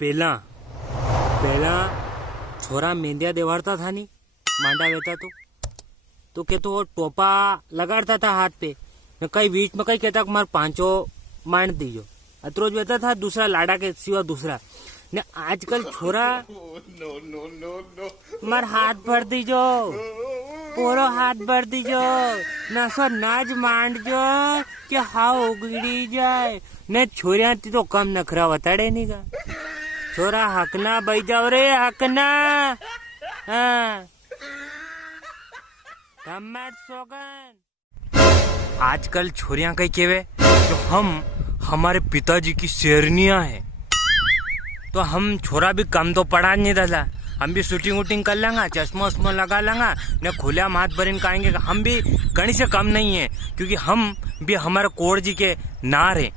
पहला पहला छोरा मेंदिया देवाड़ता था नहीं मांडा वेता तो कहतो वो टोपा लगाड़ता था हाथ पे न कई बीच में कई कहता मार पांचों मांड दीजो अतरोज वेता था दूसरा लाड़ा के सिवा दूसरा ने आजकल छोरा मार हाथ भर दीजो पोरो हाथ भर दीजो नसो नाज मांड जो कि हाव उगड़ी जाए ने छोरिया तो कम नखरा वताड़े नहीं का छोरा हकना बई जाओ रे हकना हाँ आजकल छोरियां कई केवे तो हम हमारे पिताजी की शेरनियां हैं तो हम छोरा भी कम तो पड़ा नहीं डाला हम भी शूटिंग वूटिंग कर लेंगे चश्मा उश्मा लगा लेंगे न खुले हाथ भरीन खाएंगे हम भी कहीं से कम नहीं है क्योंकि हम भी हमारे कोड़ जी के नार हैं।